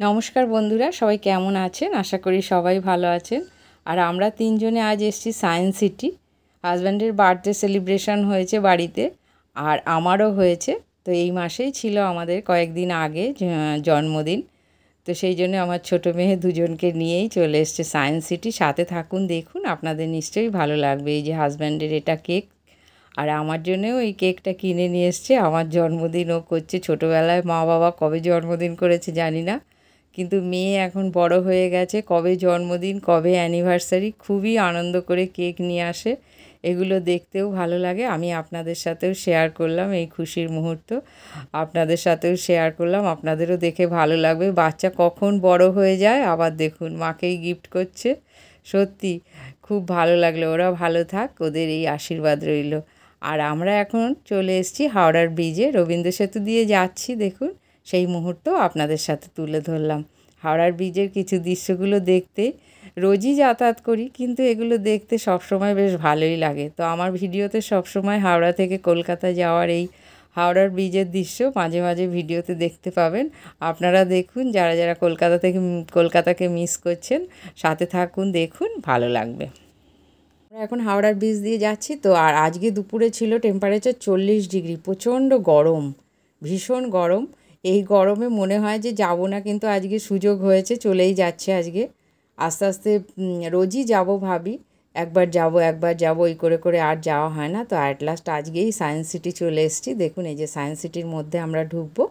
নমস্কার বন্ধুরা, সবাই কেমন আছেন? আশা করি সবাই ভালো আছেন। আর আমরা তিনজনে আজ এসেছি সায়েন্স সিটি। হাজব্যান্ডের বার্থডে সেলিব্রেশন হয়েছে বাড়িতে, আর আমারও হয়েছে। তো এই মাসেই ছিল আমাদের কয়েকদিন আগে জন্মদিন। তো সেই জন্য আমার ছোটো মেয়ে দুজনকে নিয়েই চলে এসছে সায়েন্স সিটি। সাথে থাকুন, দেখুন, আপনাদের নিশ্চয়ই ভালো লাগবে। এই যে হাজব্যান্ডের এটা কেক, আর আমার জন্যও এই কেকটা কিনে নিয়ে এসছে। আমার জন্মদিন ও করছে। ছোটোবেলায় মা বাবা কবে জন্মদিন করেছে জানি না, কিন্তু মেয়ে এখন বড় হয়ে গেছে, কবে জন্মদিন কবে অ্যানিভার্সারি খুবই আনন্দ করে কেক নিয়ে আসে। এগুলো দেখতেও ভালো লাগে। আমি আপনাদের সাথেও শেয়ার করলাম এই খুশির মুহূর্ত, আপনাদের সাথেও শেয়ার করলাম, আপনাদেরও দেখে ভালো লাগবে। বাচ্চা কখন বড় হয়ে যায়, আবার দেখুন মাকেই গিফট করছে। সত্যি খুব ভালো লাগলো। ওরা ভালো থাক, ওদের এই আশীর্বাদ রইল। আর আমরা এখন চলে এসেছি হাওড়ার ব্রিজে, রবীন্দ্র সেতু দিয়ে যাচ্ছি। দেখুন, সেই মুহূর্ত আপনাদের সাথে তুলে ধরলাম। হাওড়ার ব্রিজের কিছু দৃশ্যগুলো দেখতে রোজই যাতায়াত করি, কিন্তু এগুলো দেখতে সবসময় বেশ ভালোই লাগে। তো আমার ভিডিওতে সবসময় হাওড়া থেকে কলকাতা যাওয়ার এই হাওড়ার ব্রিজের দৃশ্য মাঝে মাঝে ভিডিওতে দেখতে পাবেন। আপনারা দেখুন, যারা যারা কলকাতাকে মিস করছেন, সাথে থাকুন, দেখুন, ভালো লাগবে। আমরা এখন হাওড়ার ব্রিজ দিয়ে যাচ্ছি। তো আর আজকে দুপুরে ছিল টেম্পারেচার 40 ডিগ্রি, প্রচণ্ড গরম, ভীষণ গরম। এই গরমে মনে হয় যে যাব না, কিন্তু আজকে সুযোগ হয়েছে, চলেই যাচ্ছে আজকে। আস্তে আস্তে রোজই যাব ভাবি, একবার যাব এই করে করে আর যাওয়া হয় না। তো অ্যাট লাস্ট আজকেই সায়েন্স সিটি চলে এসেছি। দেখুন, এই যে সায়েন্স সিটির মধ্যে আমরা ঢুকবো,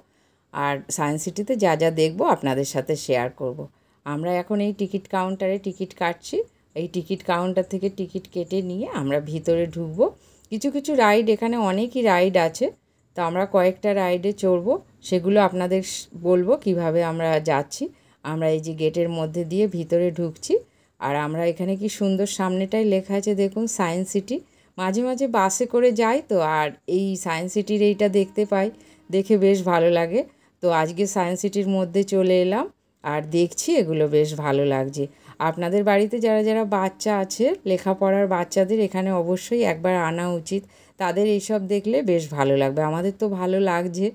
আর সায়েন্স সিটিতে যা যা দেখবো আপনাদের সাথে শেয়ার করব। আমরা এখন এই টিকিট কাউন্টারে টিকিট কাটছি। এই টিকিট কাউন্টার থেকে টিকিট কেটে নিয়ে আমরা ভিতরে ঢুকবো। কিছু কিছু রাইড, এখানে অনেকই রাইড আছে। তো আমরা কয়েকটা রাইডে চড়বো, সেগুলো আপনাদের বলবো কিভাবে আমরা যাচ্ছি। আমরা এই যে গেটের মধ্যে দিয়ে ভিতরে ঢুকছি। আর আমরা এখানে কি সুন্দর, সামনেটাই লেখা আছে দেখুন সায়েন্স সিটি। মাঝে মাঝে বাসে করে যাই তো, আর এই সায়েন্স সিটির এইটা দেখতে পাই, দেখে বেশ ভালো লাগে। তো আজকে সায়েন্স সিটির মধ্যে চলে এলাম, আর দেখছি এগুলো বেশ ভালো লাগছে। আপনাদের বাড়িতে যারা যারা বাচ্চা আছে, লেখাপড়ার বাচ্চাদের এখানে অবশ্যই একবার আনা উচিত। তাদের এইসব দেখলে বেশ ভালো লাগবে। আমাদের তো ভালো লাগছে।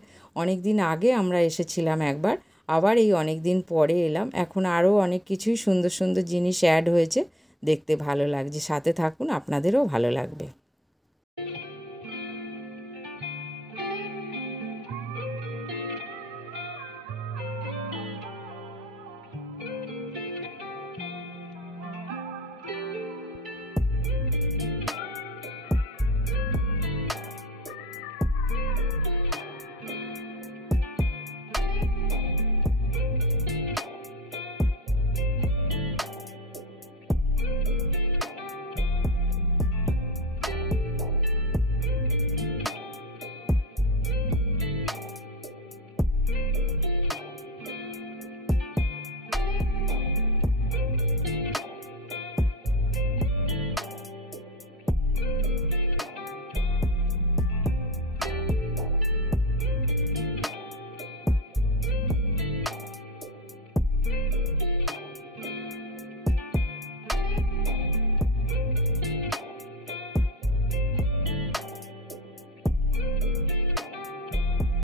অনেক দিন আগে আমরা এসেছিলাম একবার, আবার এই অনেক দিন পরে এলাম। এখন আরও অনেক কিছুই সুন্দর সুন্দর জিনিস অ্যাড হয়েছে, দেখতে ভালো লাগছে। সাথে থাকুন, আপনাদেরও ভালো লাগবে।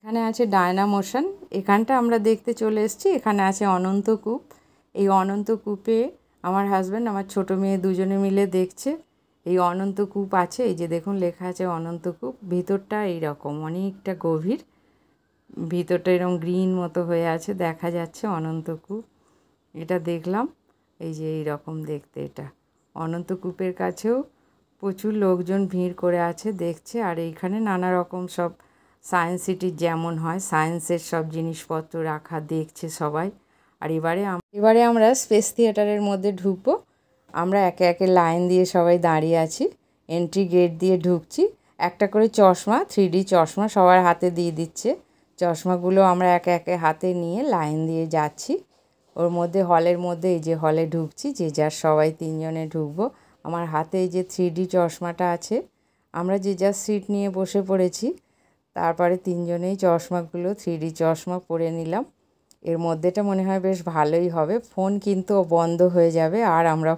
এখানে আছে ডায়নামোশন, এখানটা আমরা দেখতে চলে এসেছি। এখানে আছে অনন্ত কূপ। এই অনন্ত কূপে আমার হাজব্যান্ড, আমার ছোটো মেয়ে দুজনে মিলে দেখছে। এই অনন্ত কূপ আছে, এই যে দেখুন লেখা আছে অনন্ত কূপ। ভিতরটা এইরকম অনেকটা গভীর, ভিতরটা এরকম গ্রিন মতো হয়ে আছে, দেখা যাচ্ছে অনন্ত কূপ। এটা দেখলাম, এই যে এইরকম দেখতে এটা। অনন্ত কূপের কাছেও প্রচুর লোকজন ভিড় করে আছে, দেখছে। আর এইখানে নানা রকম সব সায়েন্স সিটির যেমন হয় সায়েন্সের সব জিনিসপত্র রাখা, দেখছে সবাই। আর এবারে আমরা স্পেস থিয়েটারের মধ্যে ঢুকবো। আমরা একে একে লাইন দিয়ে সবাই দাঁড়িয়ে আছি, এন্ট্রি গেট দিয়ে ঢুকছি। একটা করে চশমা, 3D চশমা সবার হাতে দিয়ে দিচ্ছে। চশমাগুলো আমরা একে একে হাতে নিয়ে লাইন দিয়ে যাচ্ছি। ওর মধ্যে হলের মধ্যে, এই যে হলে ঢুকছি, যে যার সবাই তিনজনে ঢুকবো। আমার হাতে এই যে 3D চশমাটা আছে। আমরা যে যার সিট নিয়ে বসে পড়েছি। তারপরে তিনজনেই চশমাগুলো 3D চশমা পরে নিলাম। এর মধ্যেটা মনে হয় বেশ ভালোই হবে। ফোন কিন্তু বন্ধ হয়ে যাবে, আর আমরা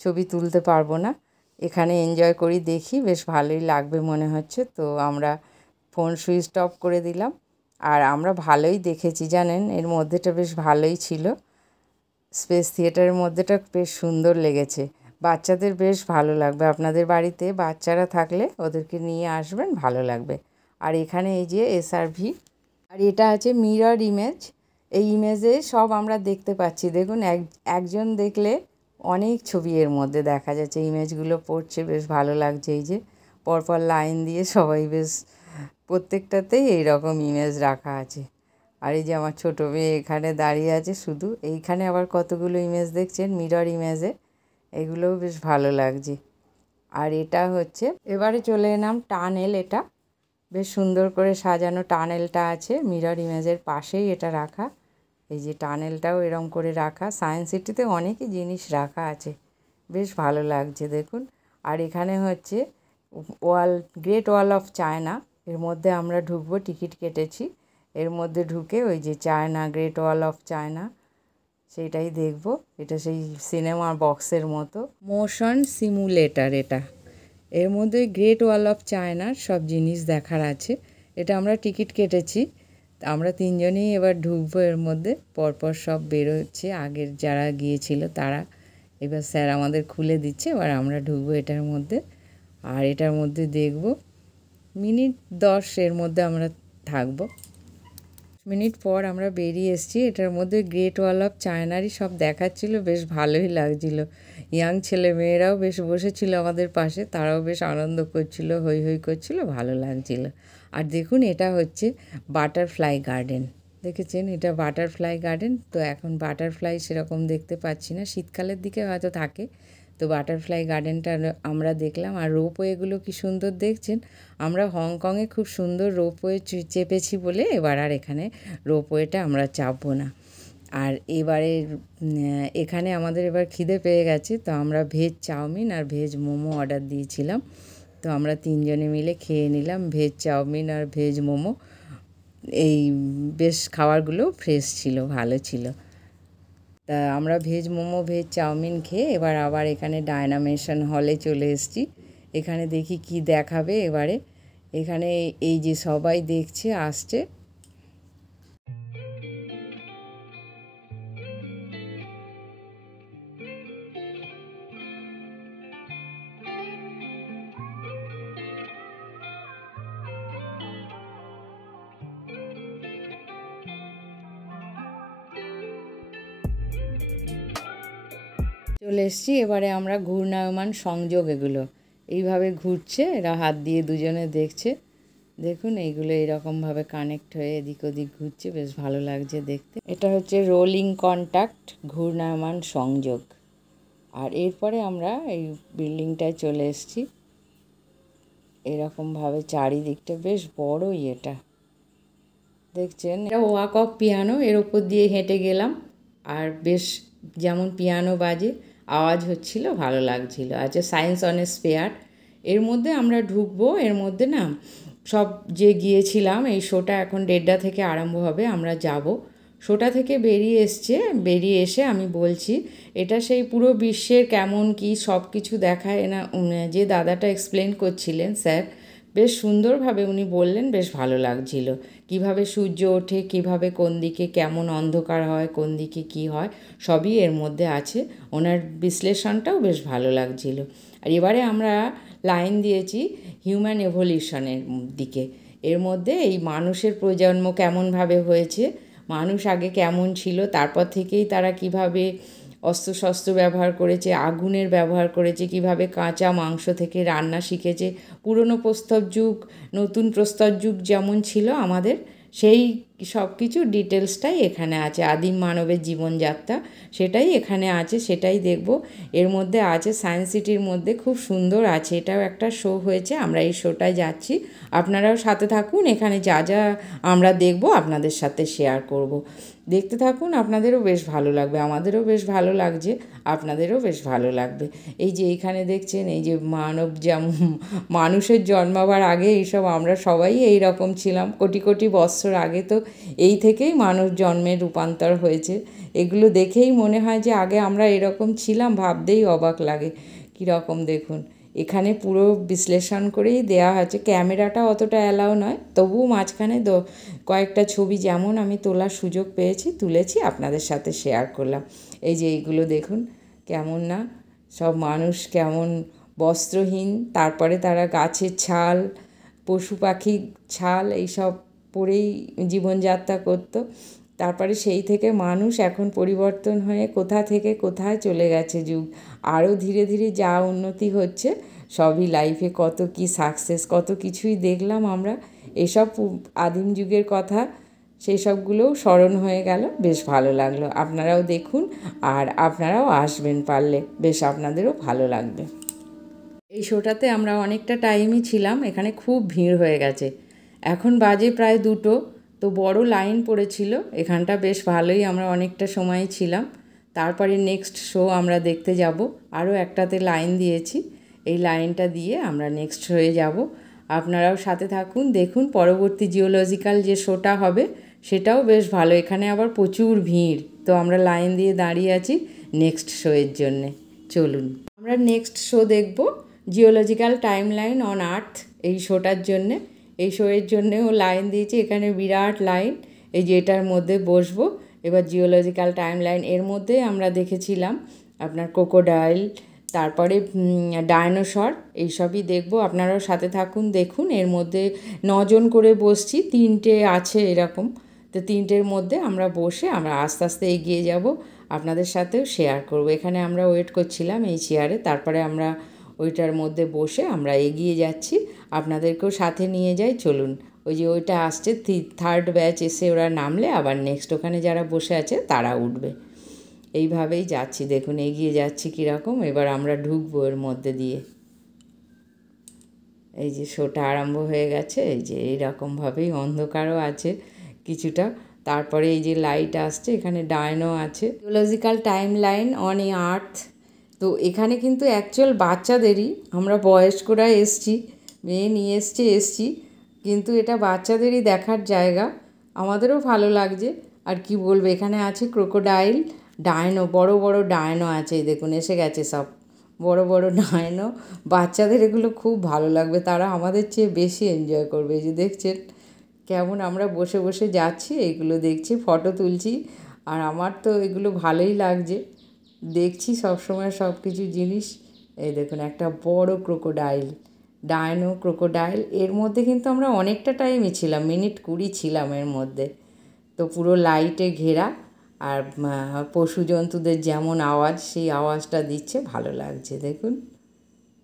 ছবি তুলতে পারবো না। এখানে এনজয় করি, দেখি, বেশ ভালোই লাগবে মনে হচ্ছে। তো আমরা ফোন সুইচ অফ করে দিলাম। আর আমরা ভালোই দেখেছি জানেন, এর মধ্যেটা বেশ ভালোই ছিল। স্পেস থিয়েটারের মধ্যেটা বেশ সুন্দর লেগেছে। বাচ্চাদের বেশ ভালো লাগবে, আপনাদের বাড়িতে বাচ্চারা থাকলে ওদেরকে নিয়ে আসবেন, ভালো লাগবে। আর এখানে এই যে এসআরভি, আর এটা আছে মিরর ইমেজ। এই ইমেজে সব আমরা দেখতে পাচ্ছি। দেখুন একজন দেখলে অনেক ছবি এর মধ্যে দেখা যাচ্ছে। ইমেজগুলো পড়ছে, বেশ ভালো লাগছে। এই যে পরপর লাইন দিয়ে সবাই বেশ প্রত্যেকটাতেই এইরকম ইমেজ রাখা আছে। আর এই যে আমার ছোটো মেয়ে এখানে দাঁড়িয়ে আছে শুধু। এইখানে আবার কতগুলো ইমেজ দেখছেন মিরর ইমেজে, এগুলোও বেশ ভালো লাগছে। আর এটা হচ্ছে, এবারে চলে এলাম টানেল। এটা বেশ সুন্দর করে সাজানো টানেলটা আছে মিরর ইমেজের পাশেই এটা রাখা। এই যে টানেলটাও এরম করে রাখা। সায়েন্স সিটিতে অনেকই জিনিস রাখা আছে, বেশ ভালো লাগছে দেখুন। আর এখানে হচ্ছে গ্রেট ওয়াল অফ চায়না। এর মধ্যে আমরা ঢুকবো, টিকিট কেটেছি। এর মধ্যে ঢুকে ওই যে China, great wall of China, সেইটাই দেখব। এটা সেই সিনেমা বক্সের মতো মোশন সিমুলেটর এটা। এর মধ্যে গ্রেট ওয়াল অফ চায়নার সব জিনিস দেখার আছে। এটা আমরা টিকিট কেটেছি, আমরা তিনজনেই এবার ঢুকবো এর মধ্যে। পরপর সব বেরোচ্ছে, আগের যারা গিয়েছিল তারা। এবার স্যার আমাদের খুলে দিচ্ছে, এবার আমরা ঢুকবো এটার মধ্যে। আর এটার মধ্যে দেখব মিনিট 10 এর মধ্যে আমরা থাকবো। মিনিট পর আমরা বেরিয়ে এসেছি। এটার মধ্যে গ্রেট ওয়াল অফ চায়নারই সব দেখাচ্ছিল, বেশ ভালোই লাগছিল। ইয়াং ছেলে মেয়েরাও বেশ বসেছিল আমাদের পাশে, তারাও বেশ আনন্দ করছিল, হৈ হৈ করছিল, ভালো লাগছিল। আর দেখুন এটা হচ্ছে বাটারফ্লাই গার্ডেন। দেখেছেন, এটা বাটারফ্লাই গার্ডেন। তো এখন বাটারফ্লাই সেরকম দেখতে পাচ্ছি না, শীতকালের দিকে হয়তো থাকে। তো বাটারফ্লাই গার্ডেনটা আমরা দেখলাম। আর রোপওয়েগুলো কি সুন্দর দেখছেন। আমরা হংকংয়ে খুব সুন্দর রোপওয়ে চেপেছি বলে এবার আর এখানে রোপওয়েটা আমরা চাপবো না। আর এবারে এখানে আমাদের এবার খিদে পেয়ে গেছে, তো আমরা ভেজ চাউমিন আর ভেজ মোমো অর্ডার দিয়েছিলাম। তো আমরা তিনজনে মিলে খেয়ে নিলাম ভেজ চাউমিন আর ভেজ মোমো। এই বেশ খাবারগুলো ফ্রেশ ছিল, ভালো ছিল। তা আমরা ভেজ মোমো ভেজ চাউমিন খেয়ে এবার আবার এখানে ডায়নামেশন হলে চলে এসেছি। এখানে দেখি কি দেখাবে এবারে। এখানে এই যে সবাই দেখছে, আসছে। চলে এসেছি। এবারে আমরা ঘূর্ণায়মান সংযোগ, এগুলো এইভাবে ঘুরছে, এরা হাত দিয়ে দুজনে দেখছে। দেখুন এইগুলো এইরকমভাবে কানেক্ট হয়ে এদিক ওদিক ঘুরছে, বেশ ভালো লাগছে দেখতে। এটা হচ্ছে রোলিং কন্ট্যাক্ট ঘূর্ণায়মান সংযোগ। আর এরপরে আমরা এই বিল্ডিংটায় চলে এসেছি। এরকমভাবে চারিদিকটা বেশ বড়ই এটা, দেখছেন। এটা ওয়াক অফ পিয়ানো, এর ওপর দিয়ে হেঁটে গেলাম। আর বেশ যেমন পিয়ানো বাজে আওয়াজ হচ্ছিল, ভালো লাগছিল। আচ্ছা, সায়েন্স অন এ স্পেয়ার, এর মধ্যে আমরা ঢুকবো। এর মধ্যে না সব যে গিয়েছিলাম, এই শোটা এখন 1:30 থেকে আরম্ভ হবে, আমরা যাব। শোটা থেকে বেরিয়ে এসে আমি বলছি, এটা সেই পুরো বিশ্বের কেমন কি সব কিছু দেখায় না। যে দাদাটা এক্সপ্লেন করছিলেন স্যার, বেশ সুন্দরভাবে উনি বললেন, বেশ ভালো লাগছিল। কিভাবে সূর্য ওঠে, কিভাবে কোন দিকে কেমন অন্ধকার হয়, কোন দিকে কি হয়, সবই এর মধ্যে আছে। ওনার বিশ্লেষণটাও বেশ ভালো লাগছিল। আর এবারে আমরা লাইন দিয়েছি হিউম্যান এভলিউশনের দিকে। এর মধ্যে এই মানুষের প্রজন্ম কেমনভাবে হয়েছে, মানুষ আগে কেমন ছিল, তারপর থেকেই তারা কিভাবে অস্ত্রশস্ত্র ব্যবহার করেছে, আগুনের ব্যবহার করেছে, কিভাবে কাঁচা মাংস থেকে রান্না শিখেছে। পুরনো প্রস্তর যুগ, নতুন প্রস্তর যুগ যেমন ছিল আমাদের, সেই সব কিছু ডিটেলসটাই এখানে আছে। আদিম মানবের জীবনযাত্রা সেটাই এখানে আছে, সেটাই দেখব। এর মধ্যে আছে সায়েন্স সিটির মধ্যে, খুব সুন্দর আছে। এটাও একটা শো হয়েছে, আমরা এই শোটায় যাচ্ছি। আপনারাও সাথে থাকুন, এখানে যা যা আমরা দেখব আপনাদের সাথে শেয়ার করব। দেখতে থাকুন, আপনাদেরও বেশ ভালো লাগবে, আমাদেরও বেশ ভালো লাগছে, আপনাদেরও বেশ ভালো লাগবে। এই যে এইখানে দেখছেন, এই যে মানব যেমন মানুষের জন্মাবার আগে এইসব আমরা সবাই এই রকম ছিলাম। কোটি কোটি বৎসর আগে তো এই থেকেই মানুষ জন্মের রূপান্তর হয়েছে। এগুলো দেখেই মনে হয় যে আগে আমরা এরকম ছিলাম, ভাবতেই অবাক লাগে কীরকম। দেখুন এখানে পুরো বিশ্লেষণ করেই দেয়া হয়েছে। ক্যামেরাটা অতটা অ্যালাউ নয়, তবুও মাঝখানে কয়েকটা ছবি যেমন আমি তোলার সুযোগ পেয়েছি তুলেছি, আপনাদের সাথে শেয়ার করলাম। এই যে এইগুলো দেখুন কেমন না, সব মানুষ কেমন বস্ত্রহীন, তারপরে তারা গাছের ছাল, পশু পাখির ছাল এইসব পরেই জীবনযাত্রা করতো। তারপরে সেই থেকে মানুষ এখন পরিবর্তন হয়ে কোথা থেকে কোথায় চলে গেছে যুগ। আরও ধীরে ধীরে যা উন্নতি হচ্ছে, সবই লাইফে কত কি সাকসেস, কত কিছুই দেখলাম আমরা। এসব আদিম যুগের কথা, সেই সবগুলোও স্মরণ হয়ে গেল, বেশ ভালো লাগলো। আপনারাও দেখুন আর আপনারাও আসবেন পারলে, বেশ আপনাদেরও ভালো লাগবে। এই শোটাতে আমরা অনেকটা টাইমই ছিলাম, এখানে খুব ভিড় হয়ে গেছে। এখন বাজে প্রায় 2টো, তো বড় লাইন পড়েছিল এখানটা, বেশ ভালোই আমরা অনেকটা সময় ছিলাম। তারপরে নেক্সট শো আমরা দেখতে যাব, আরও একটাতে লাইন দিয়েছি, এই লাইনটা দিয়ে আমরা নেক্সট শোয়ে যাব। আপনারাও সাথে থাকুন, দেখুন পরবর্তী জিওলজিক্যাল যে শোটা হবে সেটাও বেশ ভালো। এখানে আবার প্রচুর ভিড়, তো আমরা লাইন দিয়ে দাঁড়িয়ে আছি নেক্সট শোয়ের জন্যে। চলুন আমরা নেক্সট শো দেখব, geological time line on earth. এই শোটার জন্যে, এই শোয়ের জন্যেও লাইন দিয়েছি, এখানে বিরাট লাইন। এই যে এটার মধ্যে বসবো, এবার জিওলজিক্যাল টাইম লাইন, এর মধ্যে আমরা দেখেছিলাম আপনার ক্রোকোডাইল, তারপরে ডায়নোসর, এইসবই দেখবো। আপনারাও সাথে থাকুন, দেখুন। এর মধ্যে 9 জন করে বসছি, 3টে আছে এরকম, তো 3টের মধ্যে আমরা বসে আমরা আস্তে আস্তে এগিয়ে যাব, আপনাদের সাথেও শেয়ার করব। এখানে আমরা ওয়েট করছিলাম এই চেয়ারে, তারপরে আমরা ওইটার মধ্যে বসে আমরা এগিয়ে যাচ্ছি, আপনাদেরকেও সাথে নিয়ে যাই। চলুন, ওই যে ওইটা আসছে, 3rd ব্যাচ এসে ওরা নামলে আবার নেক্সট ওখানে যারা বসে আছে তারা উঠবে। এইভাবেই যাচ্ছি, দেখুন এগিয়ে যাচ্ছি কীরকম। এবার আমরা ঢুকবো এর মধ্যে দিয়ে। এই যে শোটা আরম্ভ হয়ে গেছে, এই যে এইরকমভাবেই অন্ধকারও আছে কিছুটা। তারপরে এই যে লাইট আসছে, এখানে ডায়নো আছে। Geological time line on a earth. তো এখানে কিন্তু অ্যাকচুয়াল বাচ্চাদেরই, আমরা বয়স্করা এসছি, মেয়ে নিয়ে এসছি, কিন্তু এটা বাচ্চাদেরই দেখার জায়গা। আমাদেরও ভালো লাগছে। আর কি বলবো, এখানে আছে ক্রোকোডাইল, ডায়নো, বড় বড় ডায়নো আছে, দেখুন এসে গেছে সব বড় বড় ডায়নো। বাচ্চাদের এগুলো খুব ভালো লাগবে, তারা আমাদের চেয়ে বেশি এনজয় করবে। এই যে দেখছেন কেমন আমরা বসে বসে যাচ্ছি, এইগুলো দেখছি, ফটো তুলছি, আর আমার তো এগুলো ভালোই লাগছে, দেখছি সবসময় সব কিছু জিনিস। এই দেখুন একটা বড় ক্রোকোডাইল, ডায়নো ক্রোকোডাইল। এর মধ্যে কিন্তু আমরা অনেকটা টাইমই ছিলাম, মিনিট 20 ছিলাম এর মধ্যে। তো পুরো লাইটে ঘেরা, আর পশু জন্তুদের যেমন আওয়াজ, সেই আওয়াজটা দিচ্ছে, ভালো লাগছে। দেখুন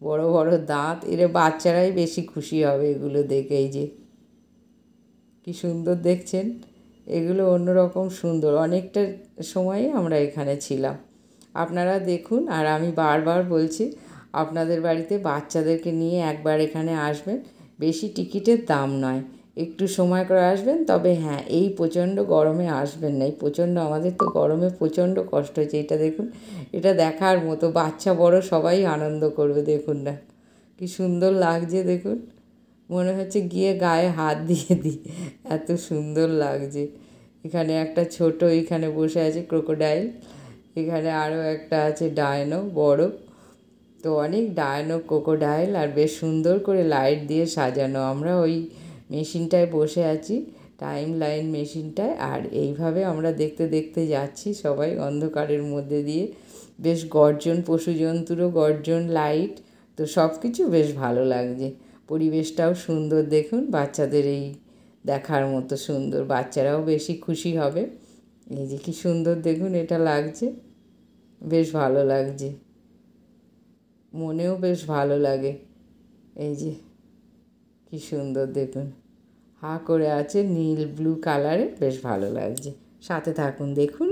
বড় বড় দাঁত, এর বাচ্চারাই বেশি খুশি হবে এগুলো দেখে। এই যে কি সুন্দর দেখছেন, এগুলো অন্যরকম সুন্দর। অনেকটা সময়ই আমরা এখানে ছিলাম, আপনারা দেখুন। আর আমি বারবার বলছি, আপনাদের বাড়িতে বাচ্চাদেরকে নিয়ে একবার এখানে আসবেন, বেশি টিকিটের দাম নয়, একটু সময় করে আসবেন। তবে হ্যাঁ, এই প্রচণ্ড গরমে আসবেন না, এই প্রচণ্ড, আমাদের তো গরমে প্রচণ্ড কষ্ট হচ্ছে। এটা দেখুন, এটা দেখার মতো, বাচ্চা বড় সবাই আনন্দ করবে। দেখুন না কি সুন্দর লাগছে, দেখুন মনে হচ্ছে গিয়ে গায়ে হাত দিয়ে দিই, এত সুন্দর লাগছে। এখানে একটা ছোট, এখানে বসে আছে ক্রোকোডাইল, এখানে আরও একটা আছে ডায়নো বড়। তো অনেক ডায়নো ক্রোকোডাইল, আর বেশ সুন্দর করে লাইট দিয়ে সাজানো। আমরা ওই মেশিনটায় বসে আছি, টাইম লাইন মেশিনটায়, আর এইভাবে আমরা দেখতে দেখতে যাচ্ছি সবাই অন্ধকারের মধ্যে দিয়ে। বেশ গর্জন, পশু জন্তুরও গর্জন, লাইট, তো সব কিছু বেশ ভালো লাগছে। পরিবেশটাও সুন্দর, দেখুন বাচ্চাদের এই দেখার মতো সুন্দর, বাচ্চারাও বেশি খুশি হবে। এই যে কি সুন্দর দেখুন, এটা লাগছে, বেশ ভালো লাগছে, মনেও বেশ ভালো লাগে। এই যে কি সুন্দর দেখুন, হা করে আছে, নীল ব্লু কালারে, বেশ ভালো লাগছে। সাথে থাকুন, দেখুন।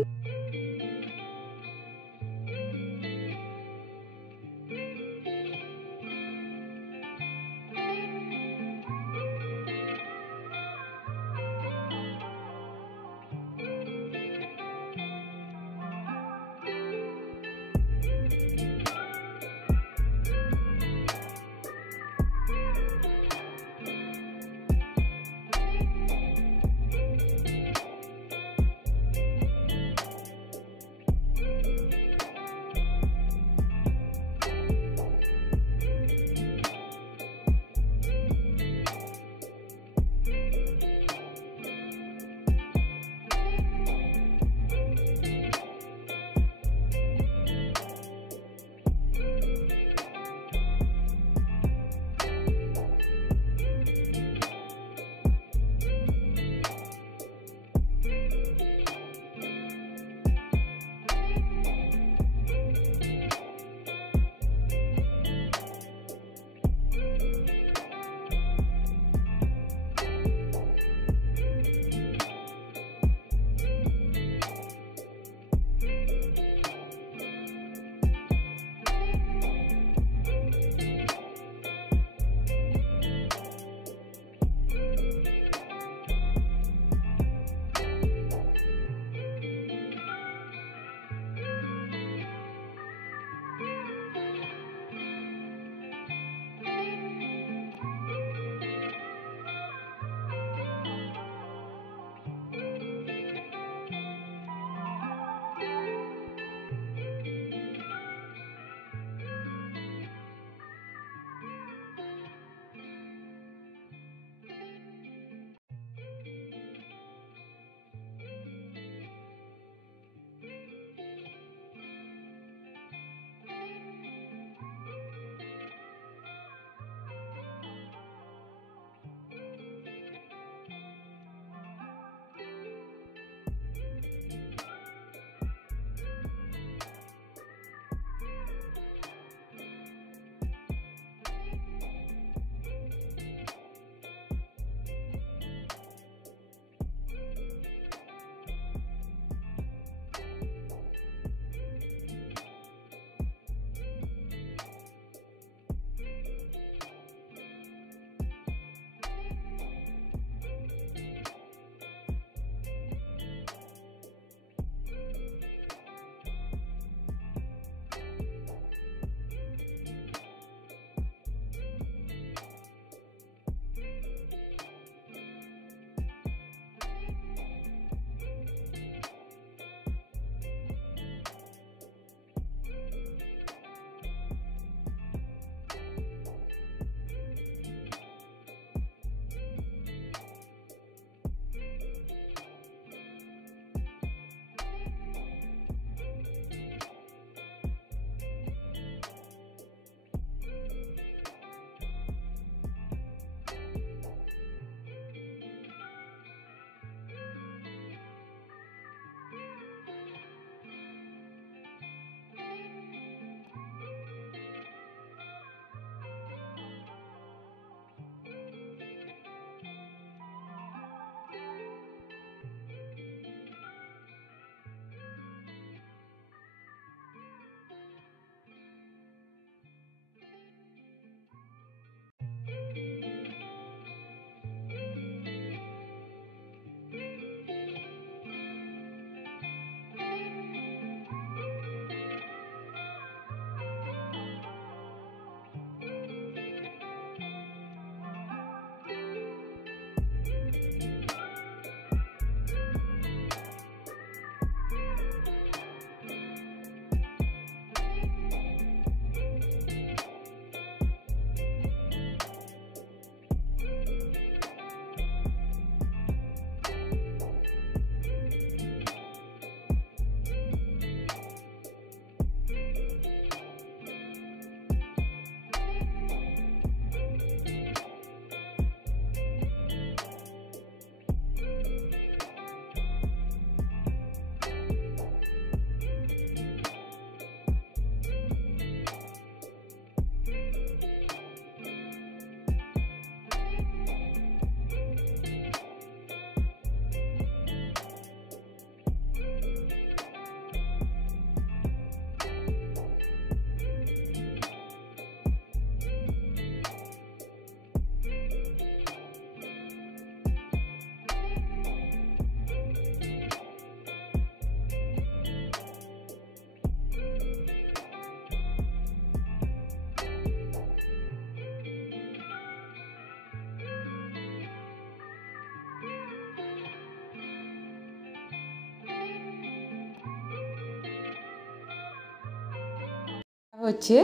হচ্ছে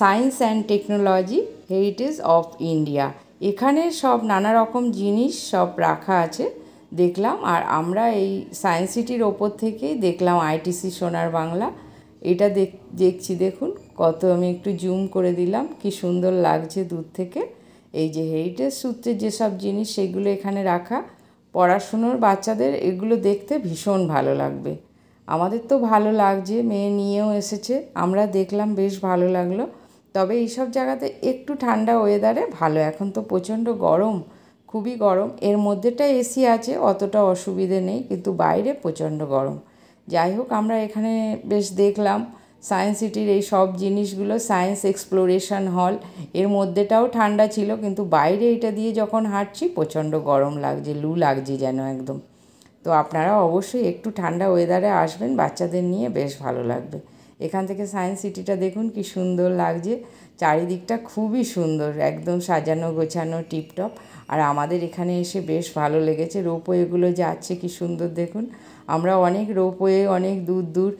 science and technology heritage of India. এখানে সব নানা রকম জিনিস সব রাখা আছে দেখলাম। আর আমরা এই সায়েন্স সিটির ওপর থেকেই দেখলাম আইটিসি সোনার বাংলা। এটা দেখছি দেখুন কত, আমি একটু জুম করে দিলাম, কি সুন্দর লাগছে দূর থেকে। এই যে হেরিটেজ সূত্রের যেসব জিনিস সেগুলো এখানে রাখা, পড়াশুনোর বাচ্চাদের এগুলো দেখতে ভীষণ ভালো লাগবে। আমাদের তো ভালো লাগছে, মেয়ে নিয়েও এসেছে, আমরা দেখলাম বেশ ভালো লাগলো। তবে এইসব জায়গাতে একটু ঠান্ডা ওয়েদারে ভালো, এখন তো প্রচণ্ড গরম, খুবই গরম। এর মধ্যেটা এসি আছে, অতটা অসুবিধে নেই, কিন্তু বাইরে প্রচণ্ড গরম। যাই হোক, আমরা এখানে বেশ দেখলাম সায়েন্স সিটির এই সব জিনিসগুলো। সায়েন্স এক্সপ্লোরেশন হল, এর মধ্যেটাও ঠান্ডা ছিল, কিন্তু বাইরে এটা দিয়ে যখন হাঁটছি প্রচণ্ড গরম লাগছে, লু লাগছে যেন একদম। তো আপনারা অবশ্যই একটু ঠান্ডা ওয়েদারে আসবেন, বাচ্চাদের নিয়ে বেশ ভালো লাগবে। এখান থেকে সায়েন্স সিটিটা দেখুন কি সুন্দর লাগছে, চারিদিকটা খুবই সুন্দর, একদম সাজানো গোছানো টিপটপ। আর আমাদের এখানে এসে বেশ ভালো লেগেছে, রোপওয়েগুলো যাচ্ছে কি সুন্দর দেখুন। আমরা অনেক রোপওয়ে অনেক দূর দূর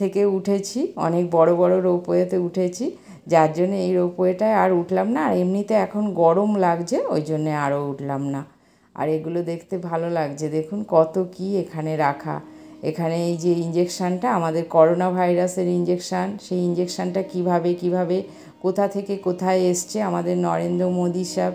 থেকে উঠেছি, অনেক বড় বড় রোপওয়েতে উঠেছি, যার জন্য এই রোপওয়েটায় আর উঠলাম না। আর এমনিতে এখন গরম লাগছে, ওই জন্যে আরও উঠলাম না। আর এগুলো দেখতে ভালো লাগছে, দেখুন কত কি এখানে রাখা। এখানে এই যে ইঞ্জেকশানটা, আমাদের করোনা ভাইরাসের ইঞ্জেকশান, সেই ইঞ্জেকশানটা কিভাবে কোথা থেকে কোথায় এসছে, আমাদের নরেন্দ্র মোদী সাহেব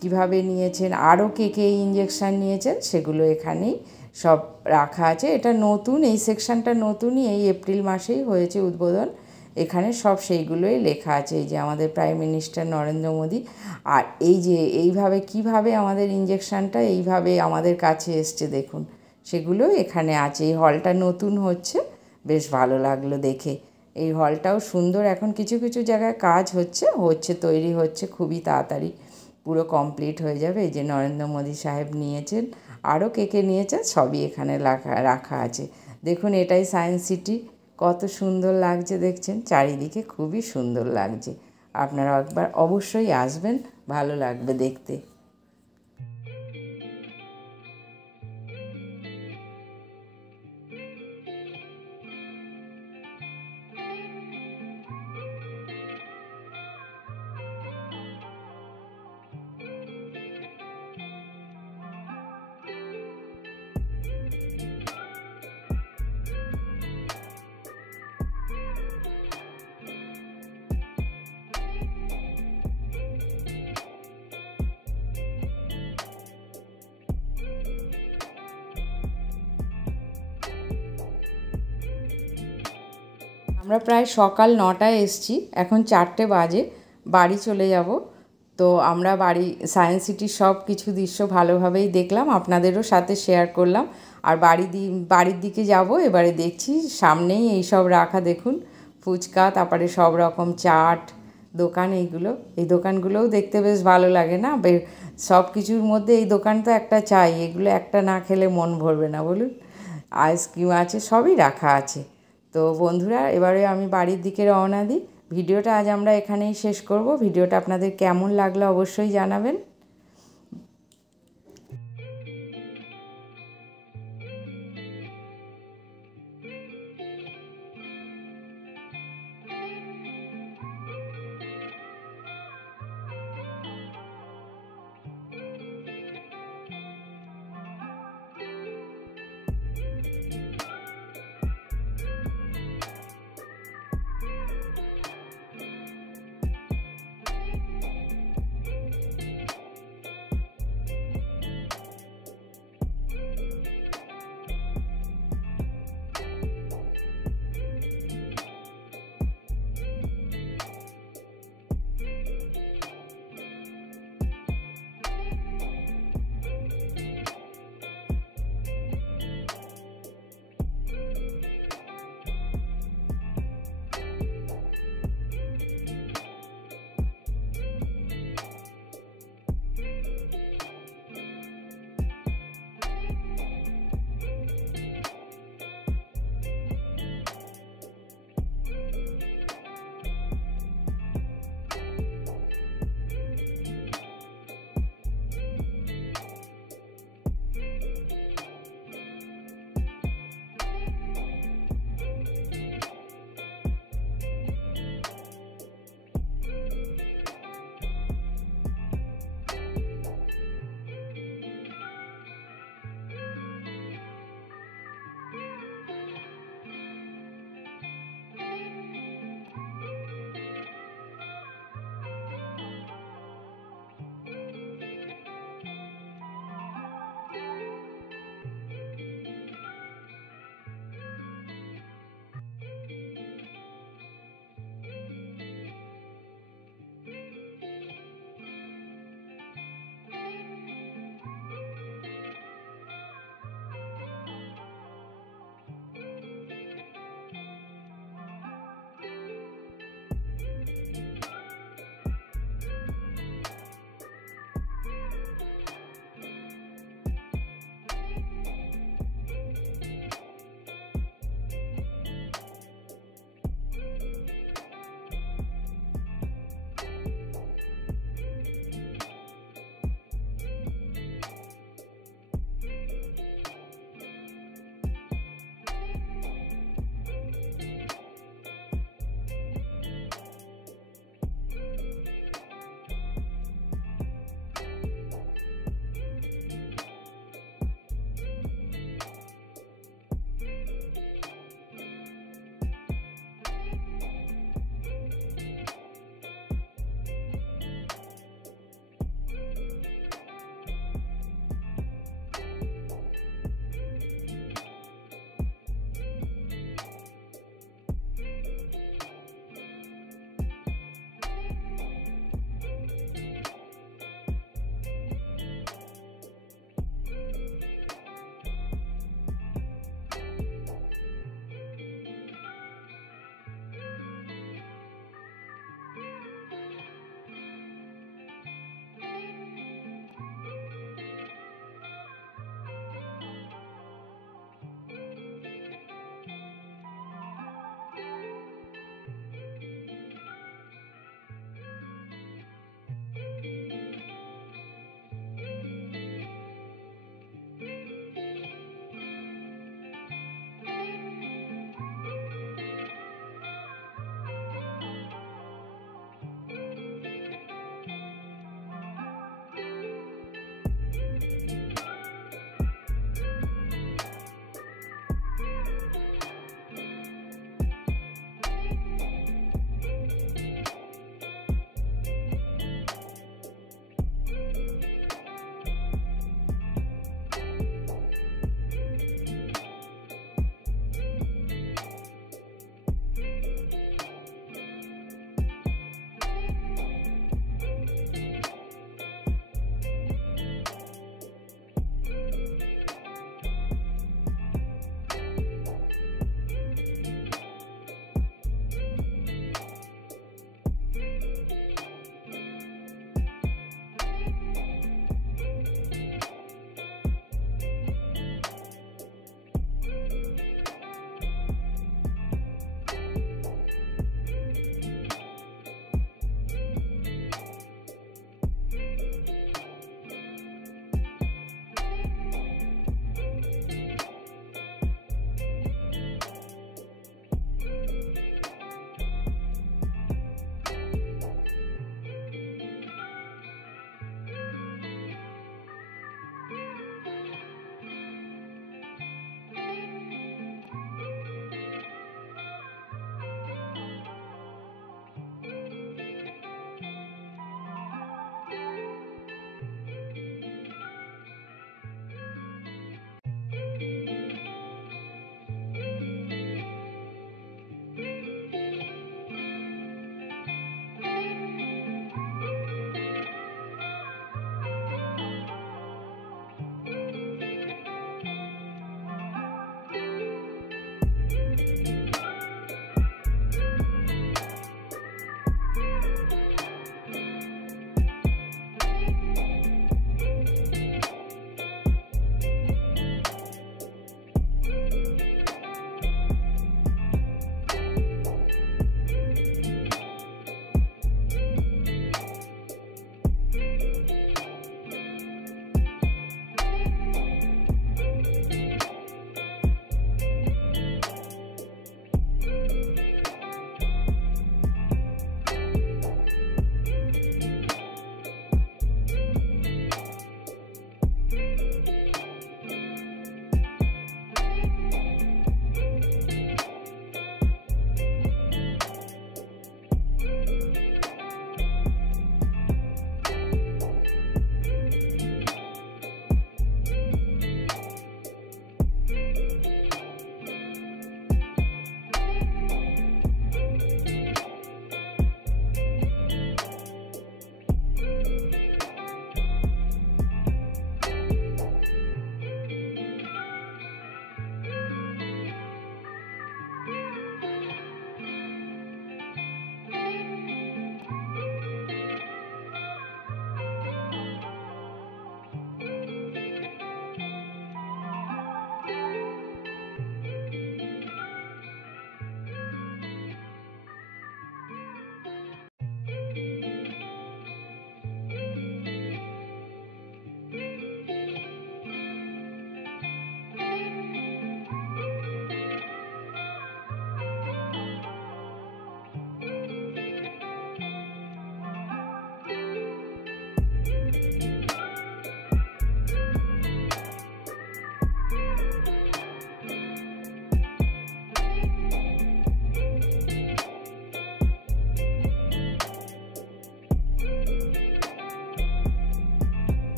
কীভাবে নিয়েছেন, আরও কে ইঞ্জেকশান নিয়েছেন, সেগুলো এখানেই সব রাখা আছে। এটা নতুন, এই সেকশানটা নতুনই, এই এপ্রিল মাসেই হয়েছে উদ্বোধন। এখানে সব সেইগুলোই লেখা আছে, এই যে আমাদের প্রাইম মিনিস্টার নরেন্দ্র মোদী। আর এই যে এইভাবে কিভাবে আমাদের ইঞ্জেকশানটা এইভাবে আমাদের কাছে এসছে দেখুন, সেগুলো এখানে আছে। এই হলটা নতুন হচ্ছে, বেশ ভালো লাগলো দেখে। এই হলটাও সুন্দর, এখন কিছু কিছু জায়গায় কাজ হচ্ছে তৈরি হচ্ছে, খুবই তাড়াতাড়ি পুরো কমপ্লিট হয়ে যাবে। এই যে নরেন্দ্র মোদী সাহেব নিয়েছেন, আরও কে নিয়েছেন, সবই এখানে রাখা আছে। দেখুন এটাই সায়েন্স সিটি, কত সুন্দর লাগছে দেখছেন, চারিদিকে খুবই সুন্দর লাগছে। আপনারা একবার অবশ্যই আসবেন, ভালো লাগবে দেখতে। আমরা প্রায় সকাল 9টায় এসেছি, এখন 4টে বাজে, বাড়ি চলে যাব। তো আমরা সায়েন্স সিটির সব কিছু দৃশ্য ভালোভাবেই দেখলাম, আপনাদেরও সাথে শেয়ার করলাম। আর বাড়ির দিকে যাব, এবারে দেখছি সামনেই এই সব রাখা দেখুন, ফুচকা, তারপরে সব রকম চাট দোকান, এই দোকানগুলোও দেখতে বেশ ভালো লাগে না? সব কিছুর মধ্যে এই দোকান তো একটা চাই, এগুলো একটা না খেলে মন ভরবে না বলুন। আইসক্রিম আছে, সবই রাখা আছে। তো বন্ধুরা, এবারে আমি বাড়ির দিকে রওনা দিই। ভিডিওটা আজ আমরা এখানেই শেষ করব। ভিডিওটা আপনাদের কেমন লাগলো অবশ্যই জানাবেন।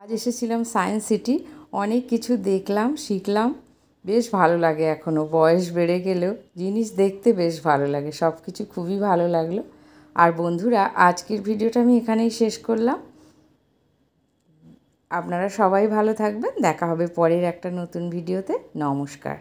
আজ এসেছিলাম সায়েন্স সিটি, অনেক কিছু দেখলাম, শিখলাম, বেশ ভালো লাগে। এখনও বয়স বেড়ে গেলেও জিনিস দেখতে বেশ ভালো লাগে, সব কিছু খুবই ভালো লাগলো। আর বন্ধুরা, আজকের ভিডিওটা আমি এখানেই শেষ করলাম। আপনারা সবাই ভালো থাকবেন, দেখা হবে পরের একটা নতুন ভিডিওতে। নমস্কার।